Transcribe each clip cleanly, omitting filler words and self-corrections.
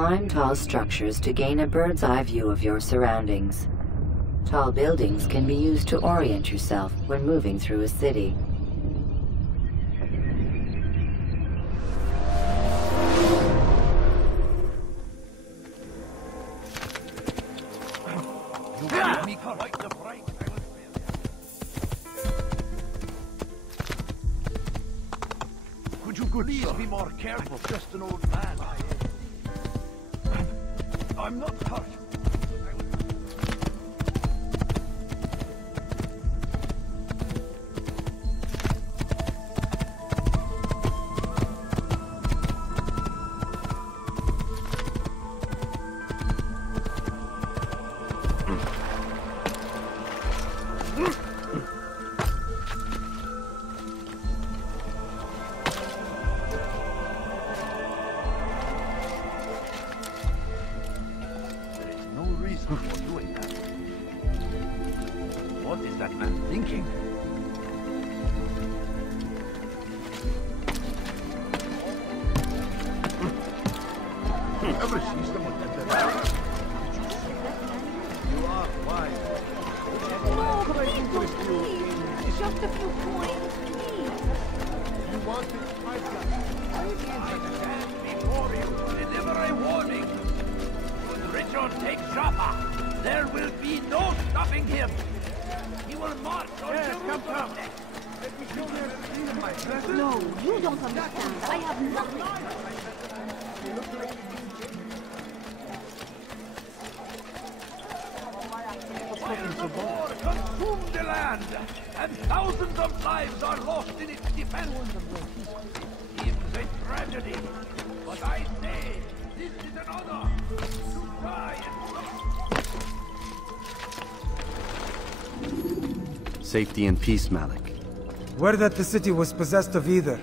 Climb tall structures to gain a bird's eye view of your surroundings. Tall buildings can be used to orient yourself when moving through a city. Could you please be more careful? I'm just an old man. I'm not hurt. Safety and peace, Malik. Word that the city was possessed of either.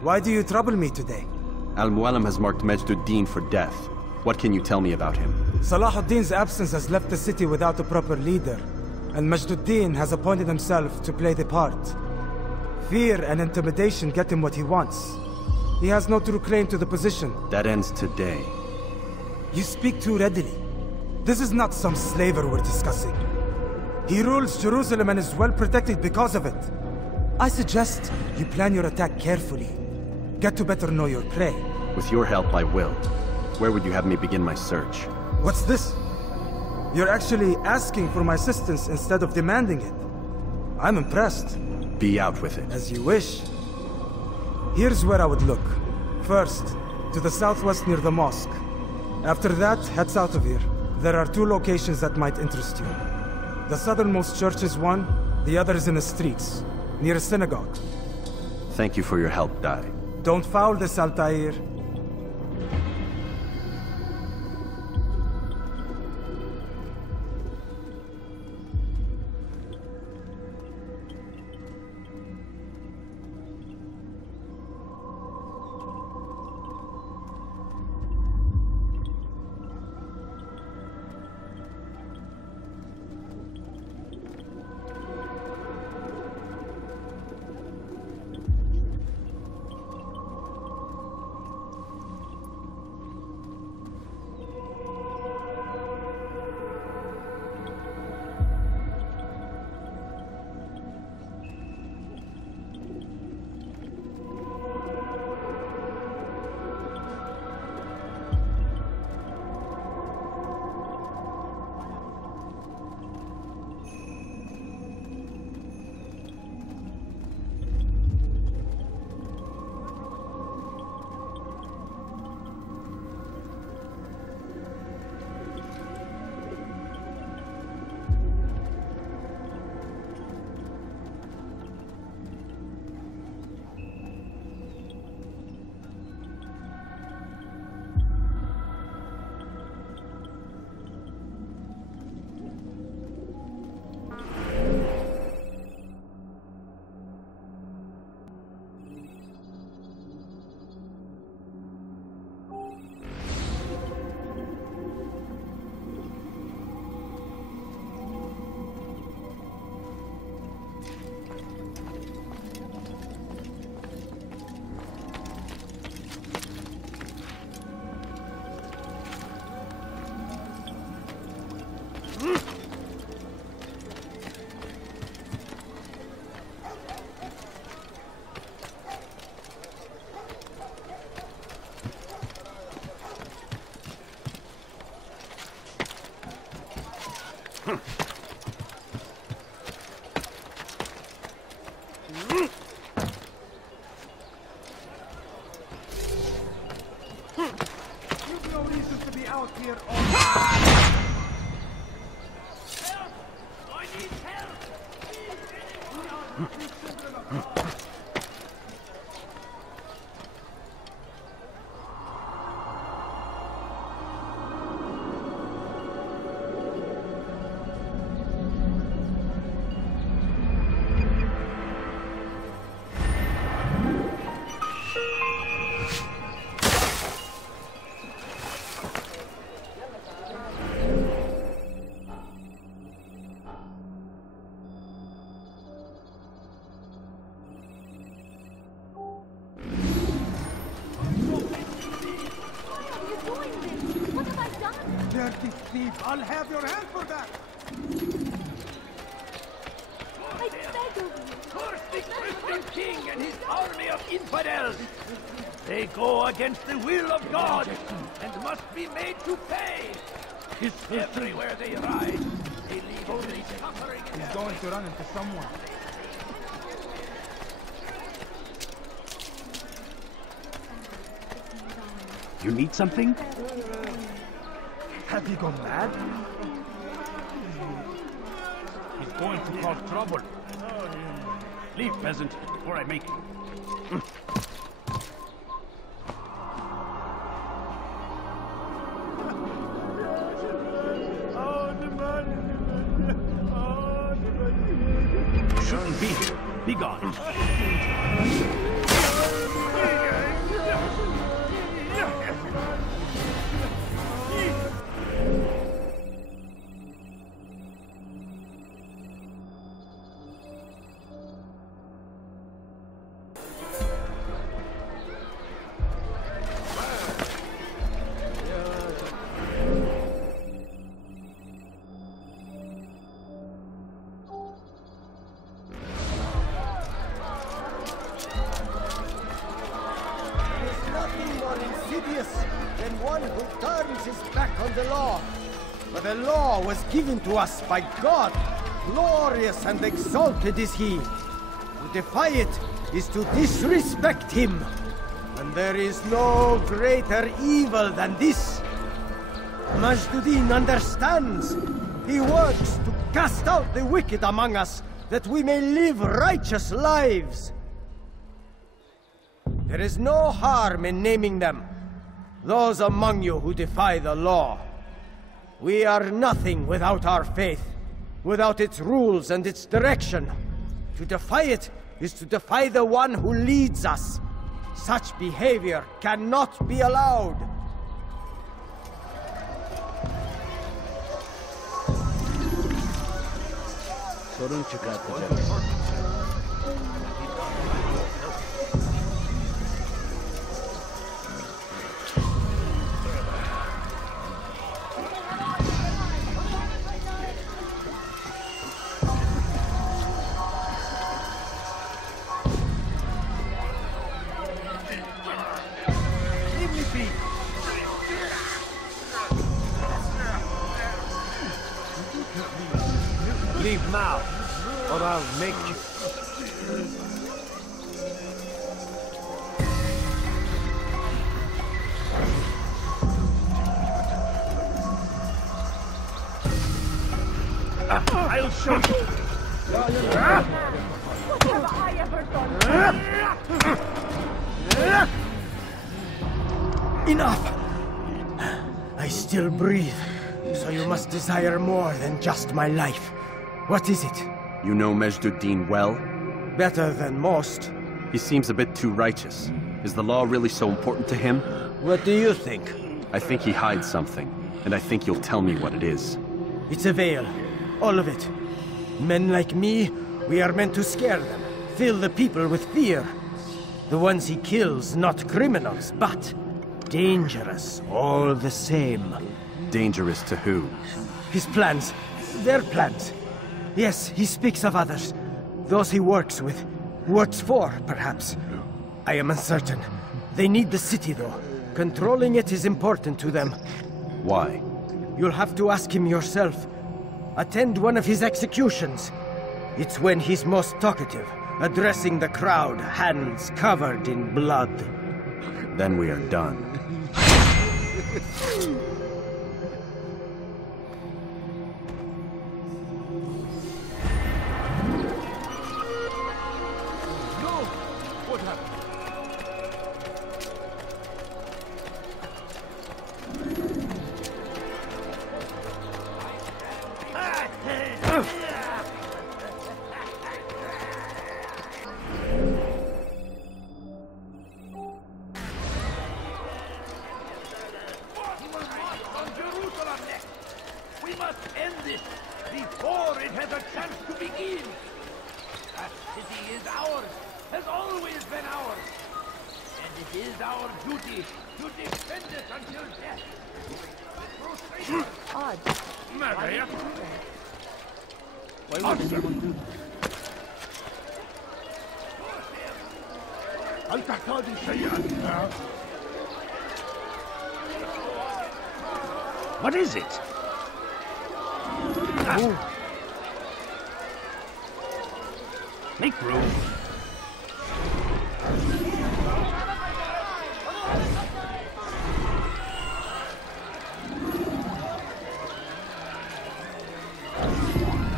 Why do you trouble me today? Al-Mualim has marked Majd Addin for death. What can you tell me about him? Salah ad-Din's absence has left the city without a proper leader, and Majd Addin has appointed himself to play the part. Fear and intimidation get him what he wants. He has no true claim to the position. That ends today. You speak too readily. This is not some slaver we're discussing. He rules Jerusalem and is well protected because of it. I suggest you plan your attack carefully. Get to better know your prey. With your help, I will. Where would you have me begin my search? What's this? You're actually asking for my assistance instead of demanding it. I'm impressed. Be out with it. As you wish. Here's where I would look. First, to the southwest near the mosque. After that, head south of here. There are 2 locations that might interest you. The southernmost church is one, the other is in the streets, near a synagogue. Thank you for your help, Dai. Don't foul this, Altair. Dirty thief! I'll have your hand for that! I beg of you! Curse the Christian king and his army of infidels! They go against the will of God and must be made to pay! Everywhere they ride, they leave only suffering and He's going to run into someone. You need something? Have you gone mad? He's going to cause trouble. Leave, peasant, before I make it. Shouldn't be here. Be gone. Than one who turns his back on the law. For the law was given to us by God. Glorious and exalted is he. To defy it is to disrespect him. And there is no greater evil than this. Majd Addin understands. He works to cast out the wicked among us, that we may live righteous lives. There is no harm in naming them. Those among you who defy the law. We are nothing without our faith, without its rules and its direction. To defy it is to defy the one who leads us. Such behavior cannot be allowed. Sorun çıkartacak. Leave now, or I'll make you. I'll show you. What have I ever done? Enough! I still breathe, so you must desire more than just my life. What is it? You know Majd Addin well? Better than most. He seems a bit too righteous. Is the law really so important to him? What do you think? I think he hides something, and I think you'll tell me what it is. It's a veil. All of it. Men like me, we are meant to scare them, fill the people with fear. The ones he kills, not criminals, but dangerous all the same. Dangerous to who? His plans. Their plans. Yes, he speaks of others. Those he works with. Works for, perhaps. I am uncertain. They need the city, though. Controlling it is important to them. Why? You'll have to ask him yourself. Attend one of his executions. It's when he's most talkative, addressing the crowd, hands covered in blood. Then we are done. is our duty to defend it until death. Crusader! Odd. Masyaf. Why would anyone do هل تحتاج شيئا؟ What is it? Make room.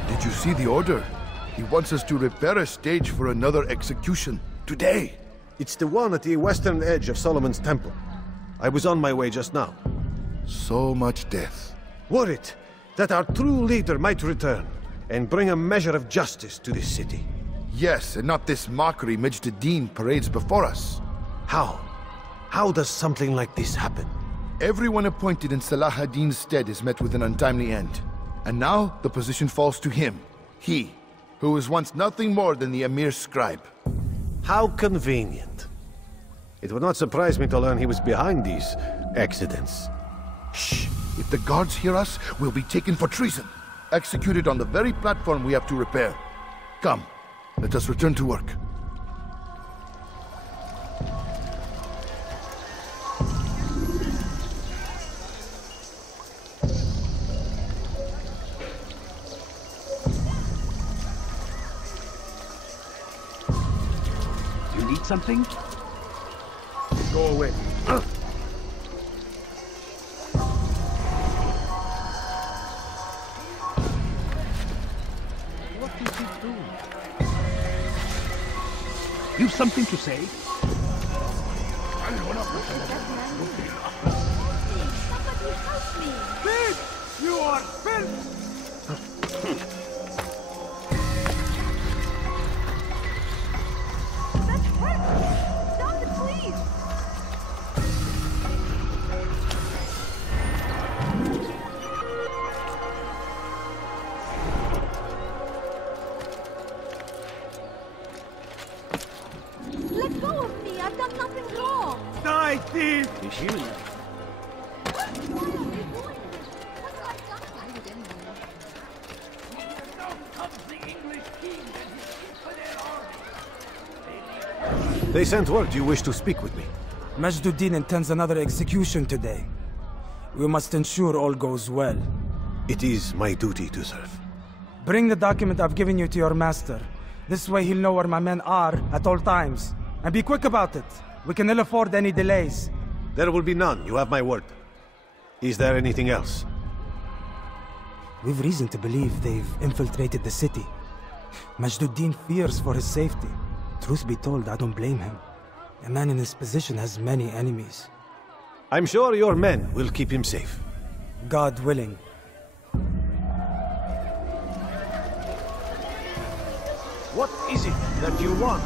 Did you see the order? He wants us to repair a stage for another execution. Today! It's the one at the western edge of Solomon's Temple. I was on my way just now. So much death. Worried that our true leader might return and bring a measure of justice to this city. Yes, and not this mockery Majd Addin parades before us. How? How does something like this happen? Everyone appointed in Salah ad-Din's stead is met with an untimely end. And now the position falls to him. He, who was once nothing more than the Emir's scribe. How convenient. It would not surprise me to learn he was behind these accidents. Shh! If the guards hear us, we'll be taken for treason. Executed on the very platform we have to repair. Come, let us return to work. You need something? Go away. What is he doing? You've something to say? Somebody help me! Bitch! You are filth! That's hurt! Stop it, please! Let go of me! I've done nothing wrong! Die, thief! Is she in there? What are you doing? What have I done? I did anyway. Now comes the English king and his infidel army. They sent word you wish to speak with me. Majd Addin intends another execution today. We must ensure all goes well. It is my duty to serve. Bring the document I've given you to your master. This way he'll know where my men are at all times. And be quick about it. We can ill afford any delays. There will be none, you have my word. Is there anything else? We've reason to believe they've infiltrated the city. Majd Addin fears for his safety. Truth be told, I don't blame him. A man in his position has many enemies. I'm sure your men will keep him safe. God willing. What is it that you want?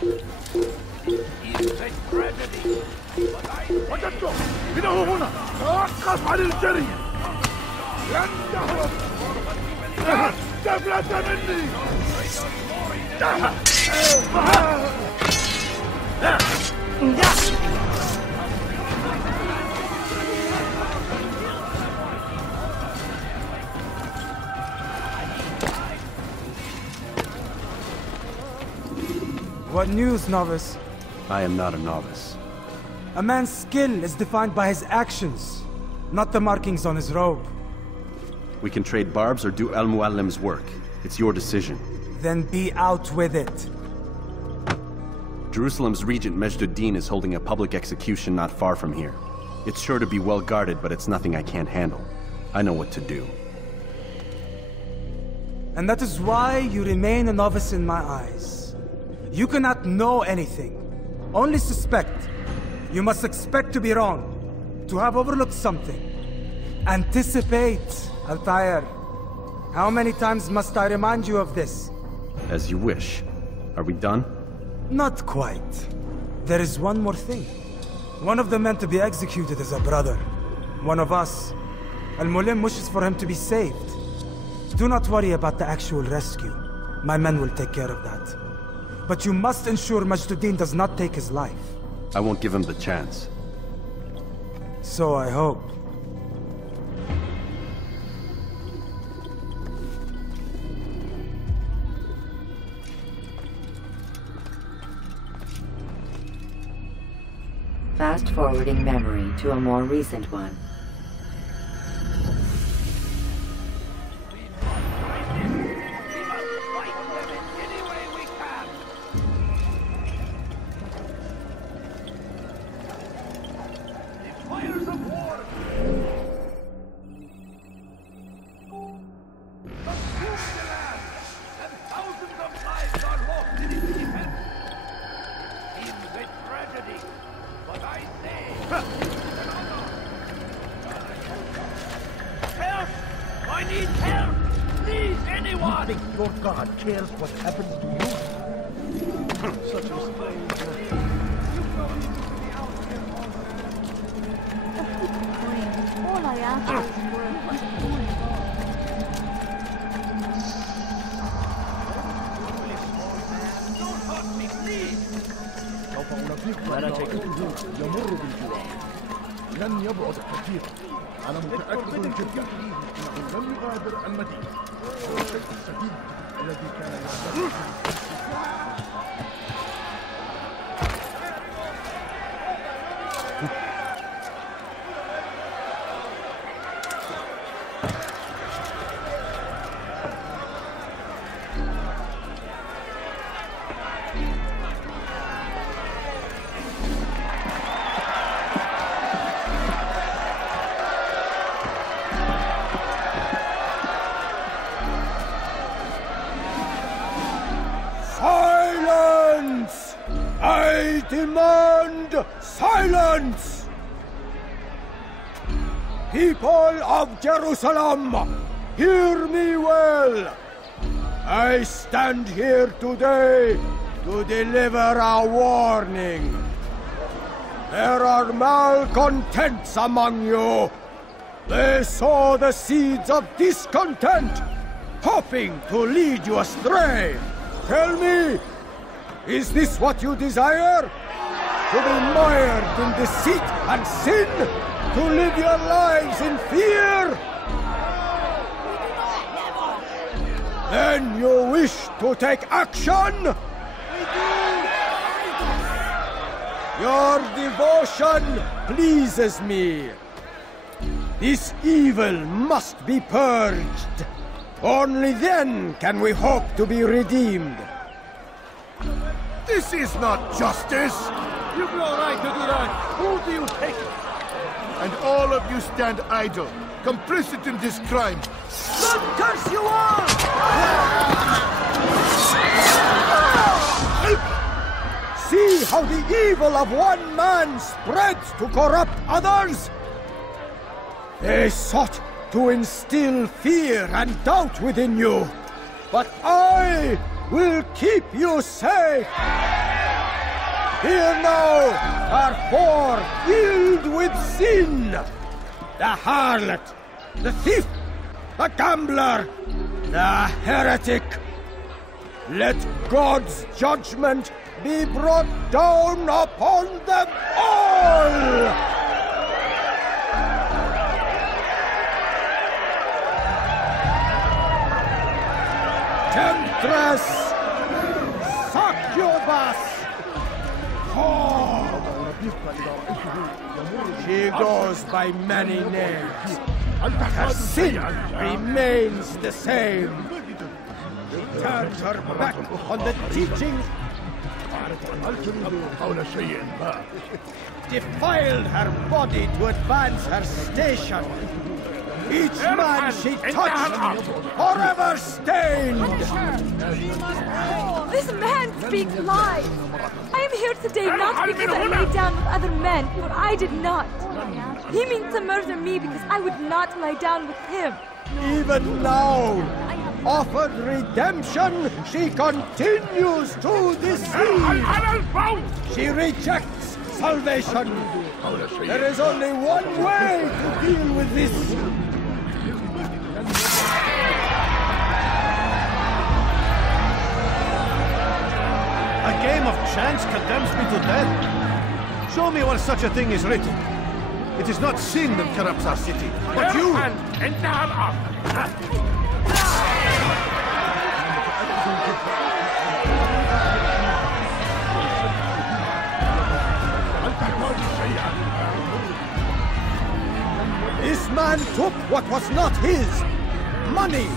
Is a tragedy. But I وجدته إنه هنا توقف عن الجري لن تهرب لا تفلت مني What news, novice? I am not a novice. A man's skill is defined by his actions, not the markings on his robe. We can trade barbs or do Mualim's work. It's your decision. Then be out with it. Jerusalem's regent Majd Addin is holding a public execution not far from here. It's sure to be well guarded, but it's nothing I can't handle. I know what to do. And that is why you remain a novice in my eyes. You cannot know anything, only suspect. You must expect to be wrong, to have overlooked something. Anticipate, Altair. How many times must I remind you of this? As you wish. Are we done? Not quite. There is one more thing. One of the men to be executed is a brother. One of us. Al-Mualim wishes for him to be saved. Do not worry about the actual rescue. My men will take care of that. But you must ensure Majd Addin does not take his life. I won't give him the chance. So I hope. Fast-forwarding memory to a more recent one. Your God cares what happens to you? Such a strange... All I ask is for don't hurt me, please! سوف أنبهك أن عائلته يمر بالجوع لن يبعد كثيرا أنا متأكد جدا أنه لن يغادر المدينة الشيء الشديد الذي كان يعتبر Demand silence! People of Jerusalem, hear me well. I stand here today to deliver a warning. There are malcontents among you. They sow the seeds of discontent, hoping to lead you astray. Tell me, is this what you desire? To be mired in deceit and sin? To live your lives in fear? Then you wish to take action? Your devotion pleases me. This evil must be purged. Only then can we hope to be redeemed. This is not justice! You've no right to do that! Who do you take? And all of you stand idle, complicit in this crime. God curse you all! See how the evil of one man spreads to corrupt others? They sought to instill fear and doubt within you, but I will keep you safe! Here now are four filled with sin. The harlot, the thief, the gambler, the heretic. Let God's judgment be brought down upon them all! Temptress, succubus, whore. She goes by many names, but her sin remains the same. Turned her back on the teachings, defiled her body to advance her station. Each man she touched, forever stained. This man speaks lies. I am here today not because I lay down with other men, for I did not. He means to murder me because I would not lie down with him. Even now, offered redemption, she continues to deceive. She rejects salvation. There is only one way to deal with this. A game of chance condemns me to death. Show me where such a thing is written. It is not sin that corrupts our city, but you! This man took what was not his. Money,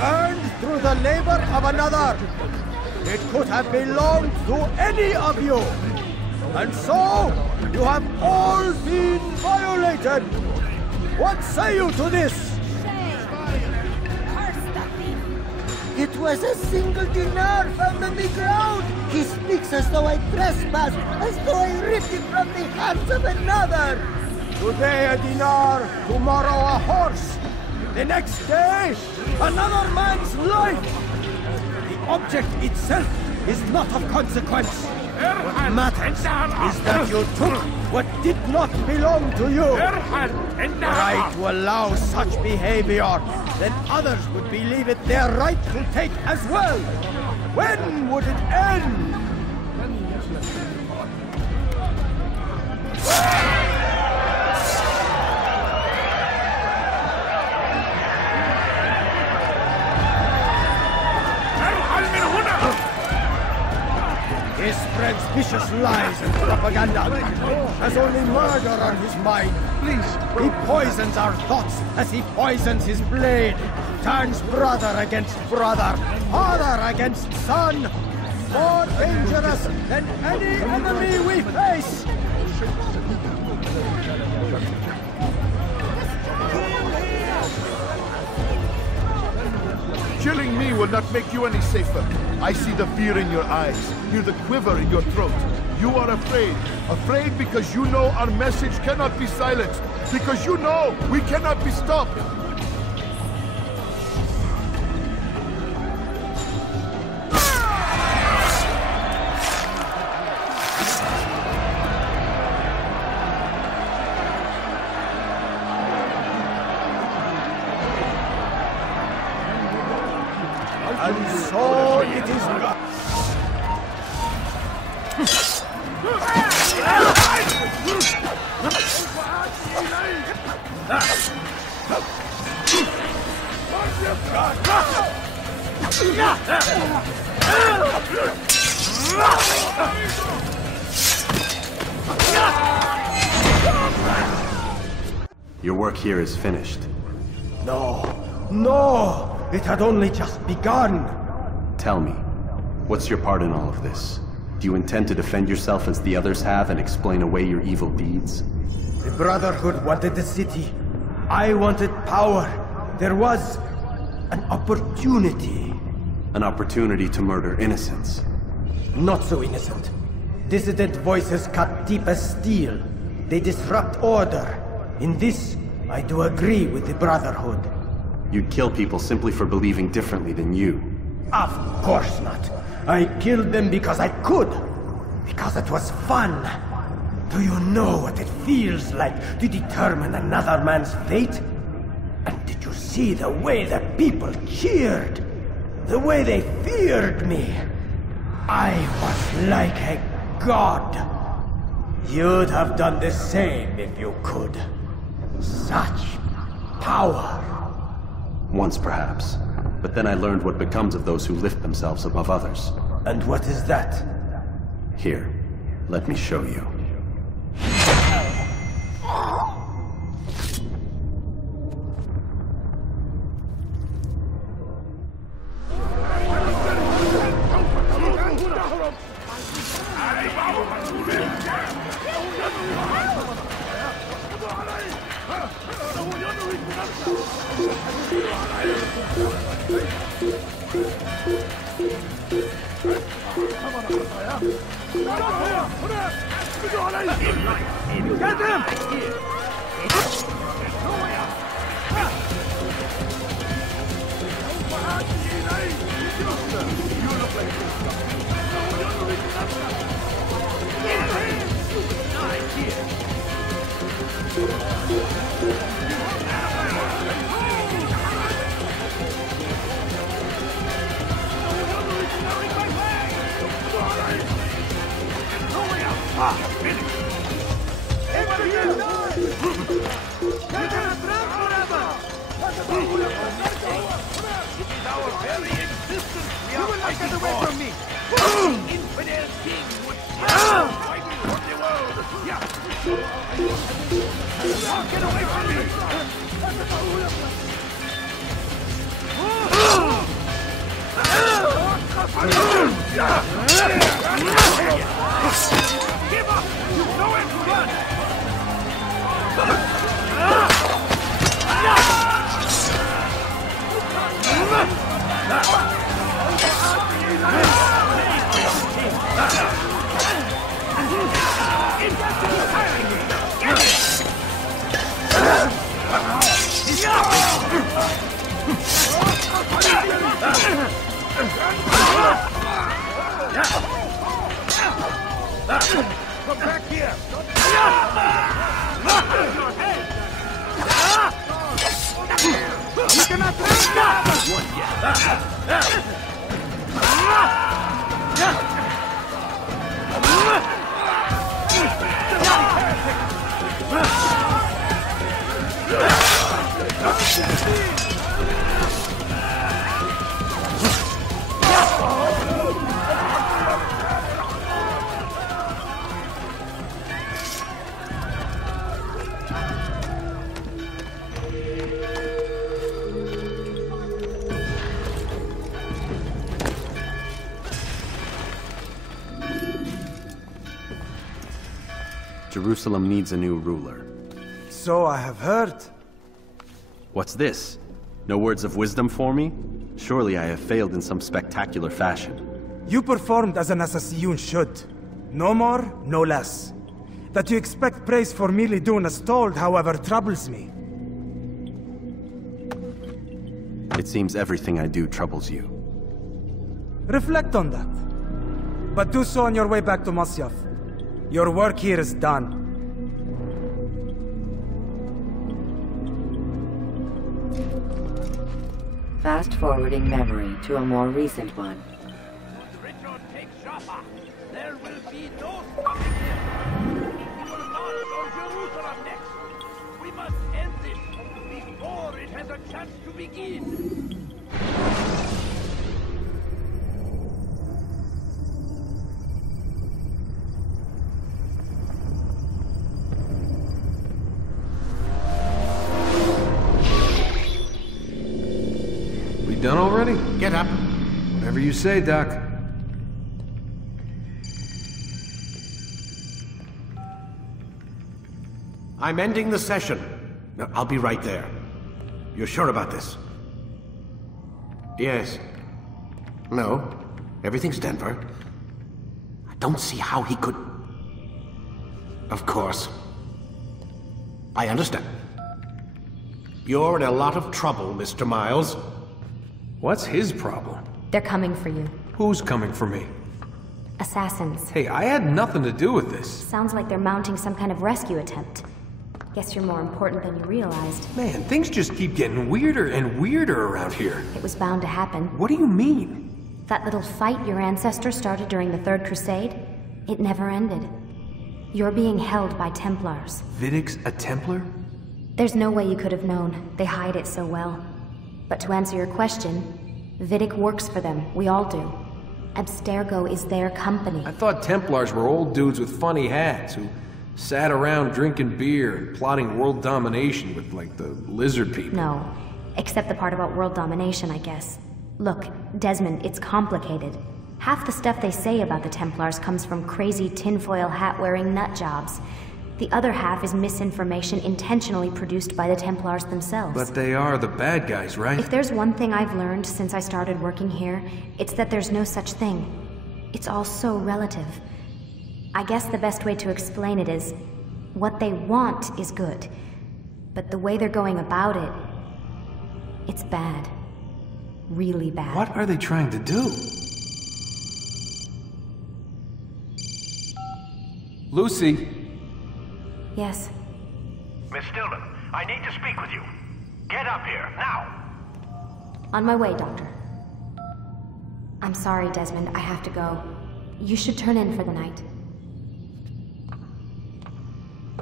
earned through the labor of another. It could have belonged to any of you. And so, you have all been violated. What say you to this? It was a single dinar found on the ground. He speaks as though I trespassed, as though I ripped it from the hands of another. Today a dinar, tomorrow a horse. The next day, another man's life. The object itself is not of consequence. What matters is that you took what did not belong to you. Were I to allow such behavior, then others would believe it their right to take as well. When would it end? He spreads vicious lies and propaganda. Has only murder on his mind. He poisons our thoughts as he poisons his blade. Turns brother against brother, father against son. More dangerous than any enemy we face. Killing me will not make you any safer. I see the fear in your eyes, hear the quiver in your throat. You are afraid. Afraid because you know our message cannot be silenced. Because you know we cannot be stopped. And so it is not. Your work here is finished. No! It had only just begun! Tell me, what's your part in all of this? Do you intend to defend yourself as the others have and explain away your evil deeds? The Brotherhood wanted the city. I wanted power. There was an opportunity. An opportunity to murder innocents. Not so innocent. Dissident voices cut deep as steel. They disrupt order. In this, I do agree with the Brotherhood. You'd kill people simply for believing differently than you. Of course not. I killed them because I could. Because it was fun. Do you know what it feels like to determine another man's fate? And did you see the way the people cheered? The way they feared me? I was like a god. You'd have done the same if you could. Such power. Once, perhaps. But then I learned what becomes of those who lift themselves above others. And what is that? Here, let me show you. Get him! Give up! You've nowhere to run! Come back here! You cannot one yet. Jerusalem needs a new ruler. So I have heard. What's this? No words of wisdom for me? Surely I have failed in some spectacular fashion. You performed as an assassin should. No more, no less. That you expect praise for merely doing as told, however, troubles me. It seems everything I do troubles you. Reflect on that. But do so on your way back to Masyaf. Your work here is done. Fast-forwarding memory to a more recent one. Richard takes Jaffa. There will be no stopping him. He will launch on Jerusalem next. We must end this before it has a chance to begin. Done already? Get up. Whatever you say, Doc. I'm ending the session. No, I'll be right there. You're sure about this? Yes. No. Everything's Denver. I don't see how he could... Of course. I understand. You're in a lot of trouble, Mr. Miles. What's his problem? They're coming for you. Who's coming for me? Assassins. Hey, I had nothing to do with this. Sounds like they're mounting some kind of rescue attempt. Guess you're more important than you realized. Man, things just keep getting weirder and weirder around here. It was bound to happen. What do you mean? That little fight your ancestors started during the Third Crusade, it never ended. You're being held by Templars. Vidic's a Templar? There's no way you could have known. They hide it so well. But to answer your question, Vidic works for them. We all do. Abstergo is their company. I thought Templars were old dudes with funny hats who sat around drinking beer and plotting world domination with, like, the lizard people. No. Except the part about world domination, I guess. Look, Desmond, it's complicated. Half the stuff they say about the Templars comes from crazy tinfoil hat-wearing nutjobs. The other half is misinformation intentionally produced by the Templars themselves. But they are the bad guys, right? If there's one thing I've learned since I started working here, it's that there's no such thing. It's all so relative. I guess the best way to explain it is, what they want is good, but the way they're going about it, it's bad. Really bad. What are they trying to do? Lucy? Yes? Miss Stillman, I need to speak with you. Get up here, now! On my way, Doctor. I'm sorry, Desmond, I have to go. You should turn in for the night.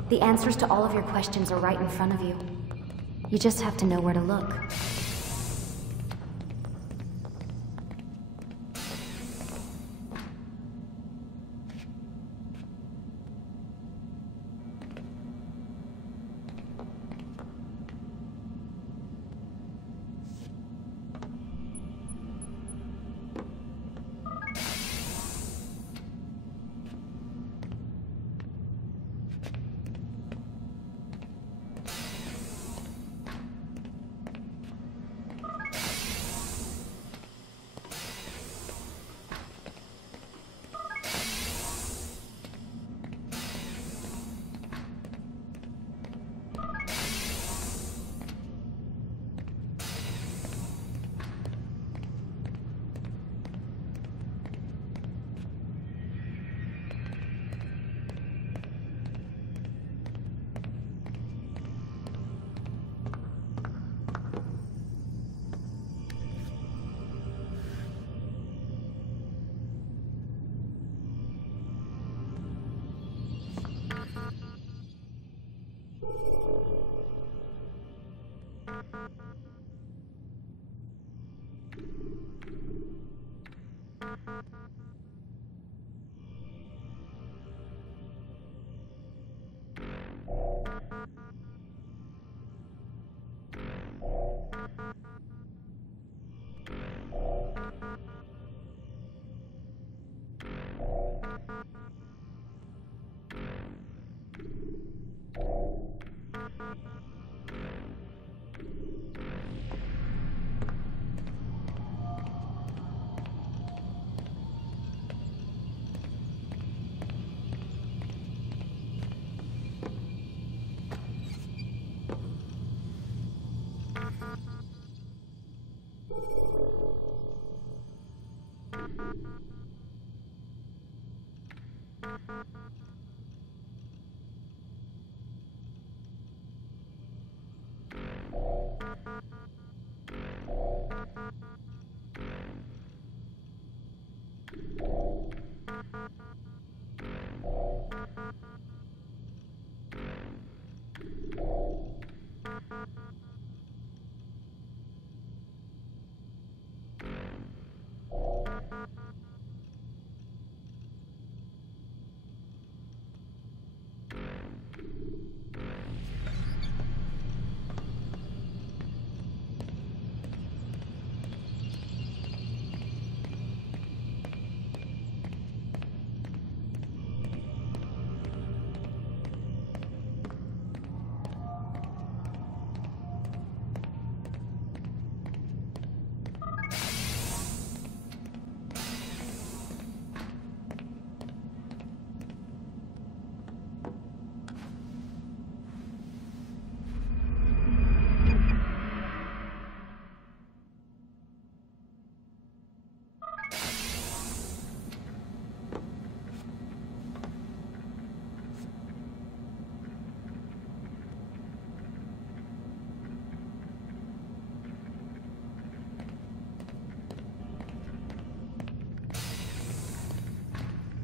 The answers to all of your questions are right in front of you. You just have to know where to look.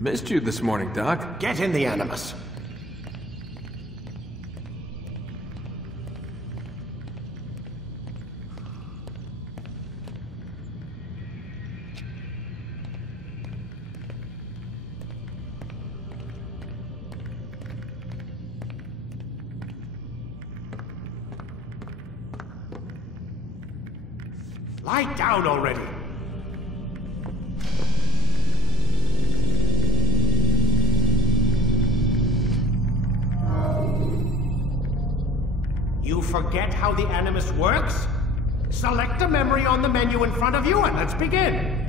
Missed you this morning, Doc. Get in the Animus. Lie down already! You forget how the Animus works? Select a memory on the menu in front of you and let's begin!